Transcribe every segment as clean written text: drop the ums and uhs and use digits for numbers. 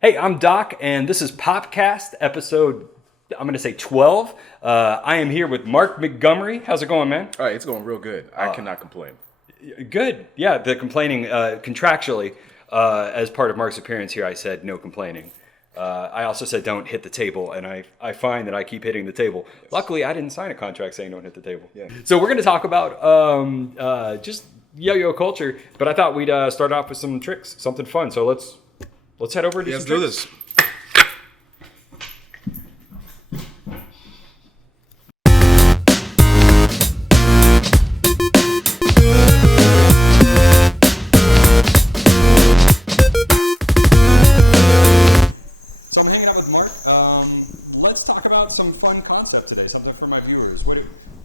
Hey, I'm Doc, and this is PopCast, episode, I'm going to say 12. I am here with Mark Montgomery. How's it going, man? All right, it's going real good. I cannot complain. Good. Yeah, the complaining contractually, as part of Mark's appearance here, I said no complaining. I also said don't hit the table, and I find that I keep hitting the table. Yes. Luckily, I didn't sign a contract saying don't hit the table. Yeah. So we're going to talk about just yo-yo culture, but I thought we'd start off with some tricks, something fun. So let's head over to some tricks. Let's do this. So I'm hanging out with Mark. Let's talk about some fun concept today, something for my viewers. What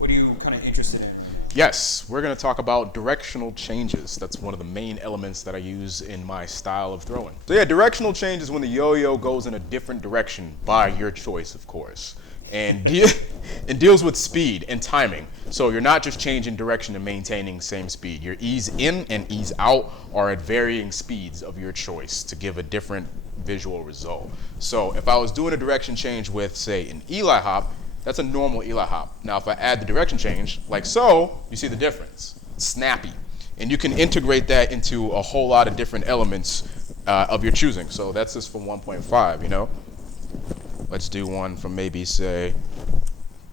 are you kind of interested in? Yes, we're going to talk about directional changes. That's one of the main elements that I use in my style of throwing. So yeah, directional change is when the yo-yo goes in a different direction by your choice, of course. And it deals with speed and timing. So you're not just changing direction and maintaining same speed. Your ease in and ease out are at varying speeds of your choice to give a different visual result. So if I was doing a direction change with, say, an Eli hop, that's a normal Eli hop. Now, if I add the direction change, like so, you see the difference. It's snappy. And you can integrate that into a whole lot of different elements of your choosing. So that's just from 1.5, you know? Let's do one from maybe, say,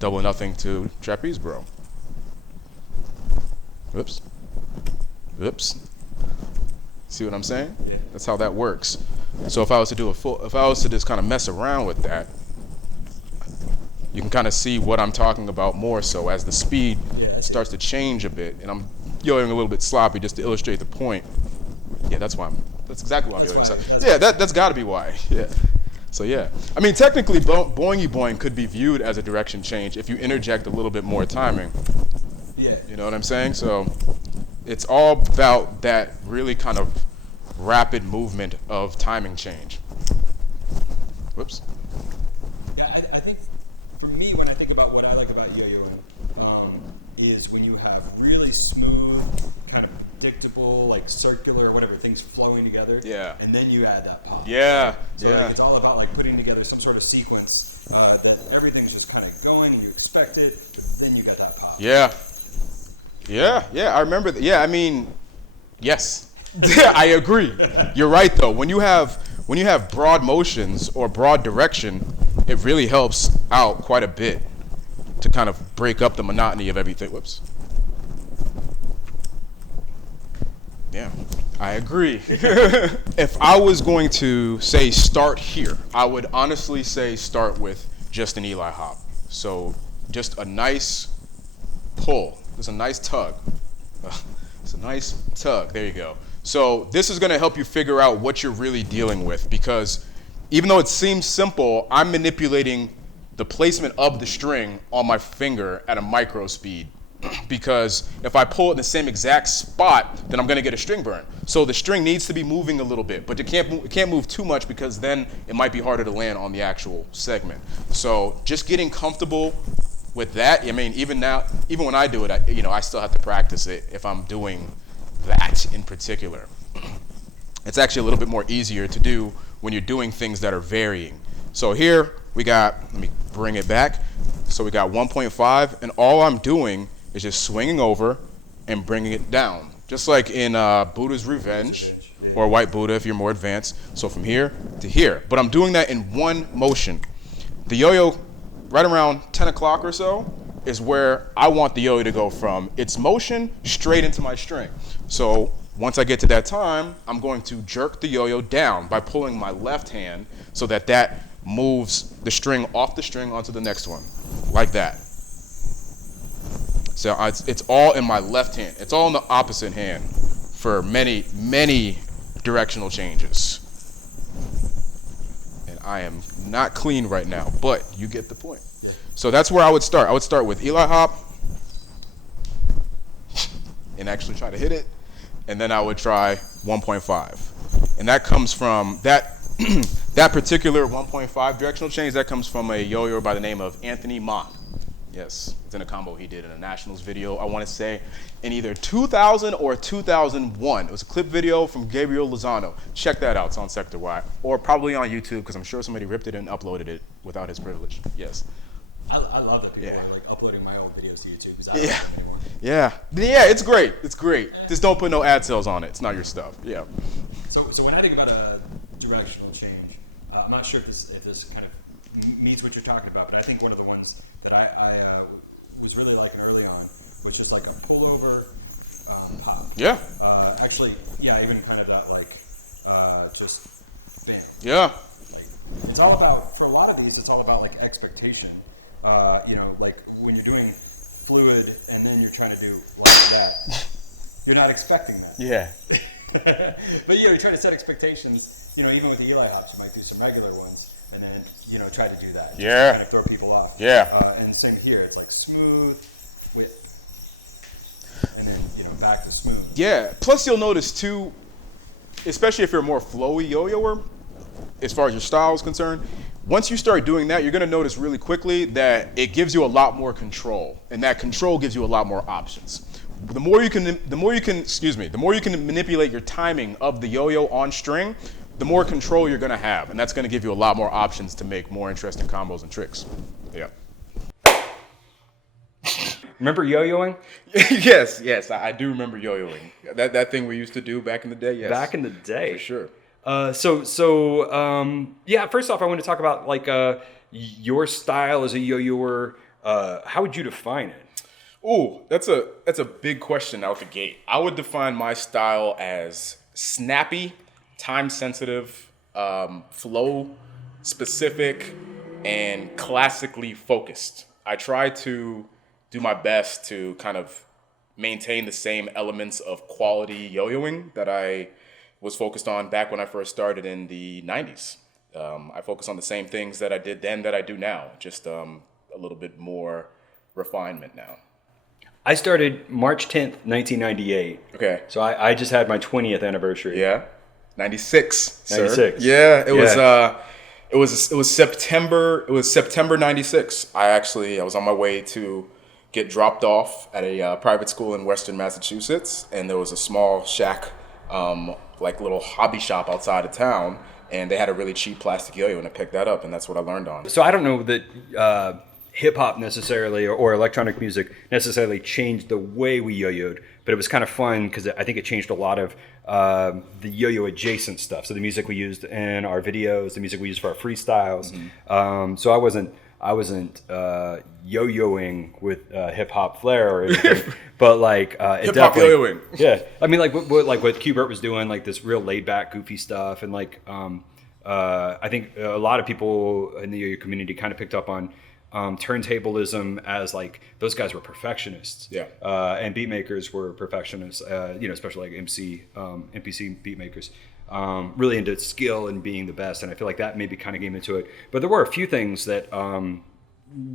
double nothing to trapeze bro. Whoops. Whoops. See what I'm saying? Yeah. That's how that works. So if I was to just kind of mess around with that, you can kind of see what I'm talking about more so as the speed starts to change a bit, and I'm yo-yoing a little bit sloppy just to illustrate the point. Yeah, that's exactly why I'm yo-yoing. Yeah, that's got to be why. Yeah. So yeah, I mean technically boingy boing could be viewed as a direction change if you interject a little bit more timing. Yeah. You know what I'm saying? So it's all about that really kind of rapid movement of timing change. Whoops. Yeah, I think for me, when I think about what I like about yo-yo, is when you have really smooth, kind of predictable, like circular or whatever, things flowing together. Yeah. And then you add that pop. Yeah. So yeah. It's all about like putting together some sort of sequence that everything's just kind of going, you expect it, but then you got that pop. Yeah. Yeah, I remember that. Yeah, I mean, yes. I agree. You're right though. When you have broad motions or broad direction, it really helps out quite a bit to kind of break up the monotony of everything. Whoops. Yeah, I agree. If I was going to say start here, I would honestly say start with just an Eli hop. So just a nice pull. Just a nice tug. It's a nice tug. There you go. So this is going to help you figure out what you're really dealing with, because even though it seems simple, I'm manipulating the placement of the string on my finger at a micro speed. Because if I pull it in the same exact spot, then I'm going to get a string burn. So the string needs to be moving a little bit, but it can't move too much, because then it might be harder to land on the actual segment. So just getting comfortable with that. I mean, even when I do it, I still have to practice it if I'm doing that in particular. It's actually a little bit more easier to do when you're doing things that are varying. So here we got, let me bring it back. So we got 1.5, and all I'm doing is just swinging over and bringing it down. Just like in Buddha's Revenge, or White Buddha if you're more advanced. So from here to here. But I'm doing that in one motion. The yo-yo, right around 10 o'clock or so, is where I want the yo-yo to go from its motion straight into my string. So once I get to that time, I'm going to jerk the yo-yo down by pulling my left hand so that moves the string off the string onto the next one, like that. So it's all in my left hand. It's all in the opposite hand for many, many directional changes. And I am not clean right now, but you get the point. So that's where I would start. I would start with Eli hop and actually try to hit it. And then I would try 1.5. And that comes from that particular 1.5 directional change. That comes from a yo-yo by the name of Anthony Mott. Yes, it's in a combo he did in a Nationals video, I want to say, in either 2000 or 2001. It was a clip video from Gabriel Lozano. Check that out. It's on Sector Y. Or probably on YouTube, because I'm sure somebody ripped it and uploaded it without his privilege. Yes. I love that people are like uploading my old videos to YouTube because I don't Yeah. have anyone. Yeah, it's great. It's great. Just don't put no ad sales on it. It's not your stuff. Yeah. So when I think about a directional change, I'm not sure if this kind of meets what you're talking about, but I think one of the ones that I was really liking early on, which is like a pullover pop. Yeah. Actually, yeah, even kind of that like just bam. Yeah. Like, it's all about, for a lot of these, it's all about like expectation. Like when you're doing fluid and then you're trying to do like that, you're not expecting that. Yeah. But you're trying to set expectations. Even with the Eli hops, you might do some regular ones and then try to do that. Yeah. Kind of throw people off. Yeah. And the same here. It's like smooth with, and then back to smooth. Yeah. Plus, you'll notice too, especially if you're a more flowy yo-yoer, as far as your style is concerned, once you start doing that, you're going to notice really quickly that it gives you a lot more control, and that control gives you a lot more options. The more you can manipulate your timing of the yo-yo on string, the more control you're going to have, and that's going to give you a lot more options to make more interesting combos and tricks. Yeah. Remember yo-yoing? yes, I do remember yo-yoing. That thing we used to do back in the day. Yes. Back in the day, For sure. Yeah. First off, I want to talk about like your style as a yo-yoer. How would you define it? Ooh, that's a big question out the gate. I would define my style as snappy, time-sensitive, flow-specific, and classically focused. I try to do my best to kind of maintain the same elements of quality yo-yoing that I was focused on back when I first started in the 90s. I focus on the same things that I did then that I do now, just a little bit more refinement now. I started March 10th, 1998. Okay. So I just had my 20th anniversary. Yeah. 96, sir. 96. Yeah, it was September 96. I was on my way to get dropped off at a private school in Western Massachusetts, and there was a small shack, like little hobby shop outside of town, and they had a really cheap plastic yo-yo, and I picked that up, and that's what I learned on. So I don't know that hip hop necessarily or electronic music necessarily changed the way we yo-yoed, but it was kind of fun because I think it changed a lot of the yo-yo adjacent stuff. So the music we used in our videos, the music we used for our freestyles. Mm-hmm. So I wasn't yo-yoing with hip hop flair or anything, but like hip hop yo-yoing. Yeah, I mean like what Q-Bert was doing, like this real laid back, goofy stuff, and like I think a lot of people in the yo-yo community kind of picked up on turntablism as like those guys were perfectionists. Yeah. And beat makers were perfectionists. Especially like MPC beat makers. Really into skill and being the best, and I feel like that maybe kind of came into it. But there were a few things that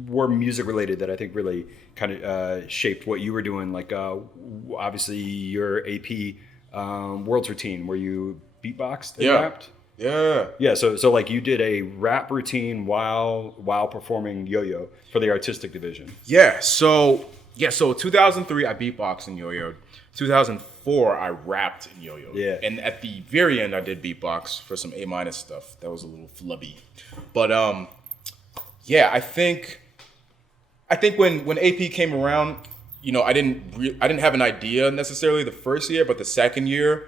were music related that I think really kind of shaped what you were doing. Like obviously your AP Worlds routine where you beatboxed and rapped. Yeah. So like you did a rap routine while performing yo-yo for the artistic division. Yeah. So 2003 I beatboxed and yo-yoed. 2004 I rapped and yo-yoed. Yeah. And at the very end I did beatbox for some A- stuff. That was a little flubby. But I think when AP came around, I didn't have an idea necessarily the first year, but the second year,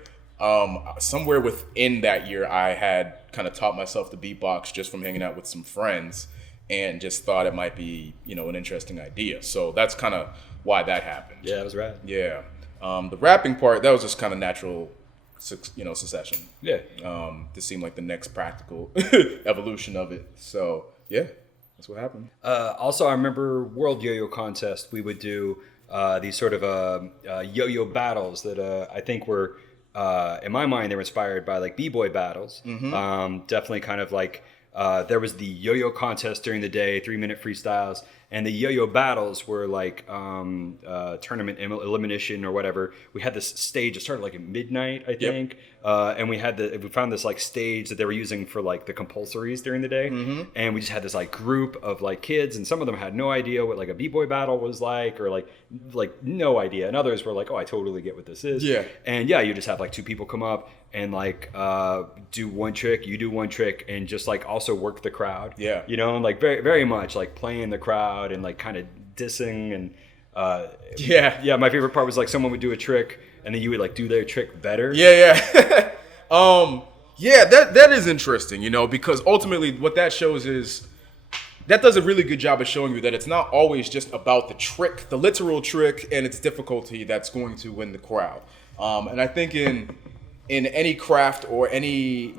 somewhere within that year, I had kind of taught myself to beatbox just from hanging out with some friends, and just thought it might be, an interesting idea. So that's kind of why that happened. Yeah, that was rad. Yeah. The rapping part, that was just kind of natural, succession. Yeah. This seemed like the next practical evolution of it. So yeah, that's what happened. Also, I remember World Yo-Yo Contest. We would do these sort of yo-yo battles that I think were, in my mind, they were inspired by like b-boy battles. Mm-hmm. Definitely kind of like there was the yo-yo contest during the day, 3-minute freestyles, And the yo-yo battles were like tournament elimination or whatever. We had this stage. It started like at midnight, I think. And we found this like stage that they were using for like the compulsories during the day. And we just had this like group of like kids, and some of them had no idea what like a b-boy battle was like, or like no idea. And others were like, oh, I totally get what this is. Yeah. And yeah, you just have like two people come up and like do one trick, you do one trick, and just like also work the crowd. Yeah. You know, and like very, very much like playing the crowd and like kind of dissing and yeah. My favorite part was like someone would do a trick and then you would like do their trick better. Yeah. That is interesting, you know, because ultimately what that shows is that does a really good job of showing you that it's not always just about the trick, the literal trick, and its difficulty that's going to win the crowd. And I think in any craft or any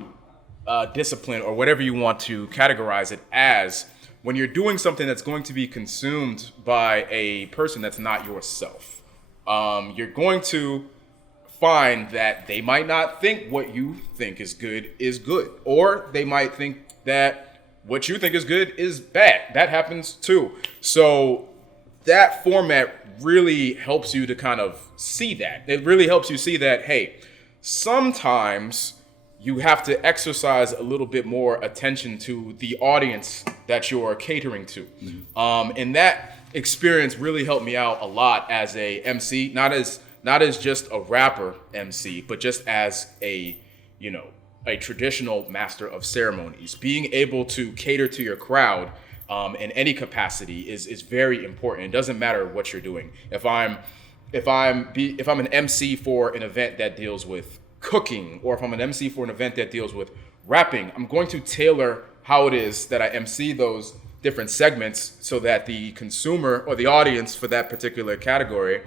discipline or whatever you want to categorize it as, when you're doing something that's going to be consumed by a person that's not yourself, you're going to find that they might not think what you think is good, or they might think that what you think is good is bad. That happens too. So that format really helps you to kind of see that. It really helps you see that, hey, sometimes you have to exercise a little bit more attention to the audience that you're catering to. And that experience really helped me out a lot as a MC, not as just a rapper MC, but just as a traditional master of ceremonies. Being able to cater to your crowd in any capacity is very important. It doesn't matter what you're doing. If I'm an MC for an event that deals with cooking, or if I'm an MC for an event that deals with rapping, I'm going to tailor how it is that I MC those different segments so that the consumer or the audience for that particular category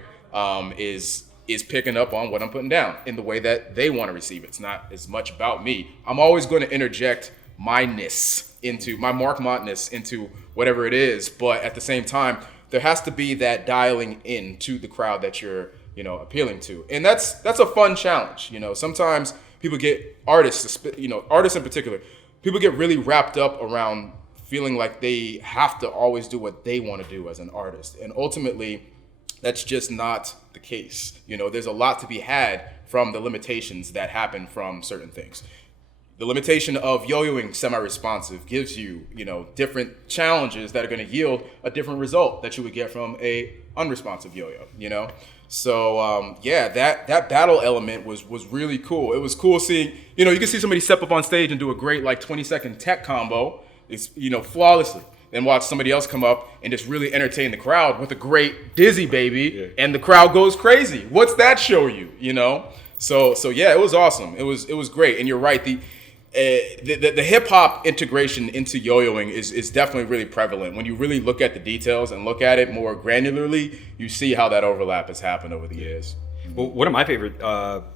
is picking up on what I'm putting down in the way that they want to receive it. It's not as much about me. I'm always going to interject my-ness into my Markmont-ness into whatever it is, but at the same time, there has to be that dialing in to the crowd that you're appealing to. And that's a fun challenge. Sometimes people get artists in particular, people get really wrapped up around feeling like they have to always do what they want to do as an artist. And ultimately, that's just not the case. There's a lot to be had from the limitations that happen from certain things. The limitation of yo-yoing semi-responsive gives you, different challenges that are going to yield a different result that you would get from a unresponsive yo-yo, So that battle element was really cool. It was cool seeing, you can see somebody step up on stage and do a great 20-second tech combo, flawlessly. Then watch somebody else come up and just really entertain the crowd with a great dizzy baby, and the crowd goes crazy. What's that show you? So yeah, it was awesome. It was great. And you're right. The hip hop integration into yo-yoing is definitely really prevalent. When you really look at the details and look at it more granularly, you see how that overlap has happened over the years. Well, one of my favorite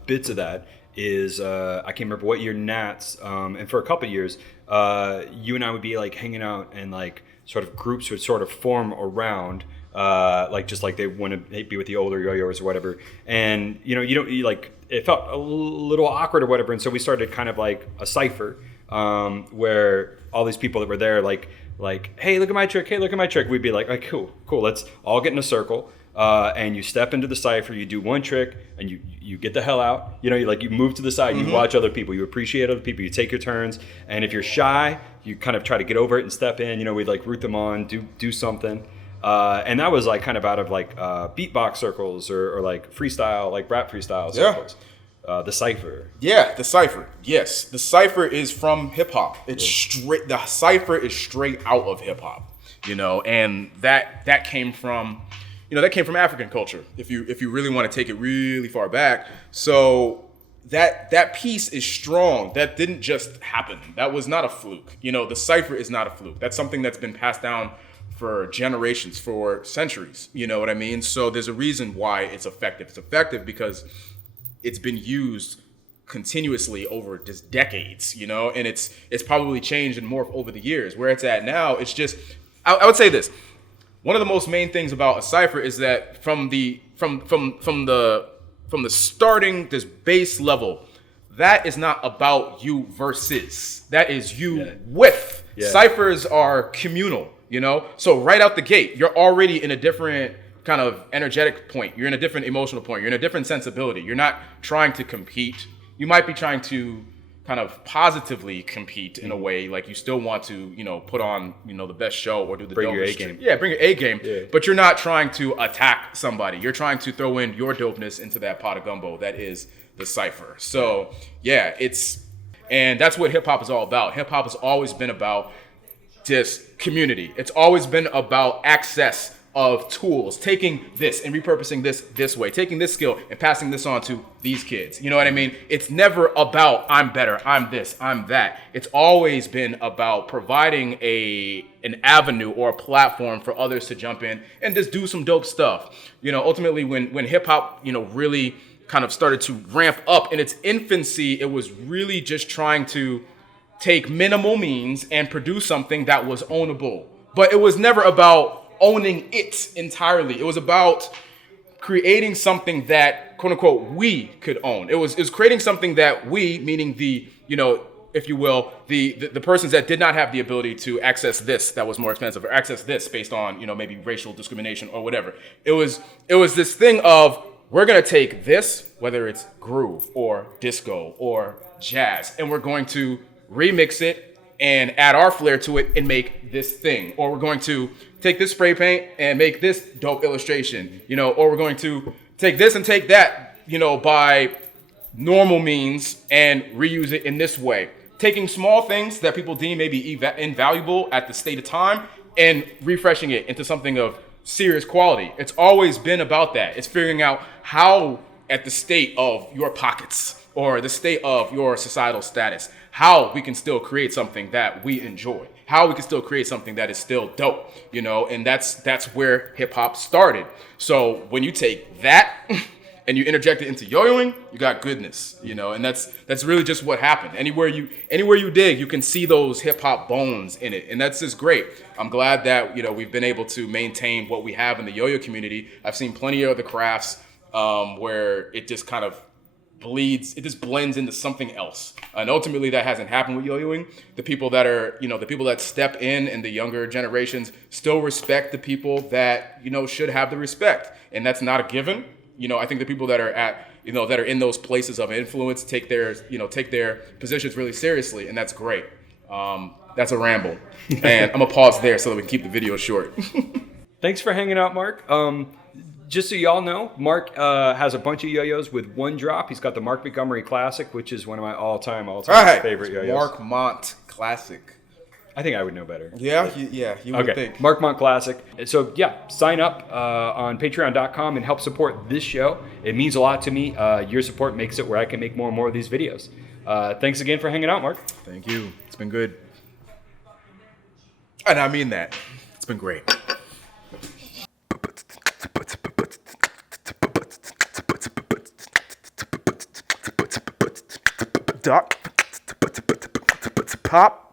bits of that is I can't remember what year, Nats, and for a couple of years, you and I would be like hanging out, and like sort of groups would sort of form around, just like they want to be with the older yo-yoers or whatever, and it felt a little awkward or whatever, and so we started kind of like a cipher, where all these people that were there like, hey, look at my trick, we'd be like, cool, let's all get in a circle. And you step into the cipher, you do one trick, and you get the hell out. You move to the side, you watch other people, you appreciate other people, you take your turns. And if you're shy, you kind of try to get over it and step in. We'd like root them on, do something. And that was like kind of out of like beatbox circles or like freestyle, like rap freestyle circles. The cipher. Yeah, the cipher. Yes, the cipher is from hip hop. It's straight. The cipher is straight out of hip hop. And that came from. That came from African culture, if you really want to take it really far back. So that piece is strong. That didn't just happen. That was not a fluke. The cipher is not a fluke. That's something that's been passed down for generations, for centuries. You know what I mean? So there's a reason why it's effective. It's effective because it's been used continuously over just decades, and it's probably changed and morphed over the years. Where it's at now, it's just, I would say this. One of the most main things about a cipher is that from the starting, this base level, that is not about you versus. That is you with. Yeah. Ciphers are communal. you know? So right out the gate, you're already in a different kind of energetic point. You're in a different emotional point. You're in a different sensibility. You're not trying to compete. You might be trying to kind of positively compete in a way, like you still want to, you know, put on, you know, the best show or do the Bring your dopest A game. Yeah, bring your A game. Yeah. But you're not trying to attack somebody. You're trying to throw in your dopeness into that pot of gumbo that is the cipher. So yeah, and that's what hip hop is all about. Hip hop has always been about just community. It's always been about access of tools, taking this and repurposing this way, taking this skill and passing this on to these kids. You know what I mean? It's never about I'm better, I'm this, I'm that. It's always been about providing an avenue or a platform for others to jump in and just do some dope stuff. You know, ultimately when hip hop, you know, really kind of started to ramp up in its infancy, it was really just trying to take minimal means and produce something that was ownable. But it was never about owning it entirely. It was about creating something that, quote unquote, we could own. It was creating something that we, meaning the, you know, if you will, the persons that did not have the ability to access this that was more expensive, or access this based on, you know, maybe racial discrimination or whatever. It was this thing of, we're gonna take this, whether it's groove or disco or jazz, and we're going to remix it and add our flair to it and make this thing. Or we're going to take this spray paint and make this dope illustration, you know, or we're going to take this and take that, you know, by normal means and reuse it in this way. Taking small things that people deem maybe invaluable at the state of time and refreshing it into something of serious quality. It's always been about that. It's figuring out how, at the state of your pockets or the state of your societal status, how we can still create something that we enjoy, how we can still create something that is still dope, you know, and that's where hip hop started. So when you take that and you interject it into yo-yoing, you got goodness, you know, and that's really just what happened. Anywhere you dig, you can see those hip hop bones in it, and that's just great. I'm glad that, you know, we've been able to maintain what we have in the yo-yo community. I've seen plenty of other crafts where it just kind of blends into something else. And ultimately that hasn't happened with yo-yoing. The people that step in and the younger generations still respect the people that, you know, should have the respect. And that's not a given. You know, I think the people that are that are in those places of influence take their positions really seriously, and that's great. That's a ramble. And I'm gonna pause there so that we can keep the video short. Thanks for hanging out, Mark. Just so y'all know, Mark has a bunch of yo-yos with one drop. He's got the Mark Montgomery Classic, which is one of my all-time favorite yo-yos. Markmont Classic. I think I would know better. Yeah, you would think. Markmont Classic. So yeah, sign up on patreon.com and help support this show. It means a lot to me. Your support makes it where I can make more and more of these videos. Thanks again for hanging out, Mark. Thank you. It's been good. And I mean that. It's been great. Pop.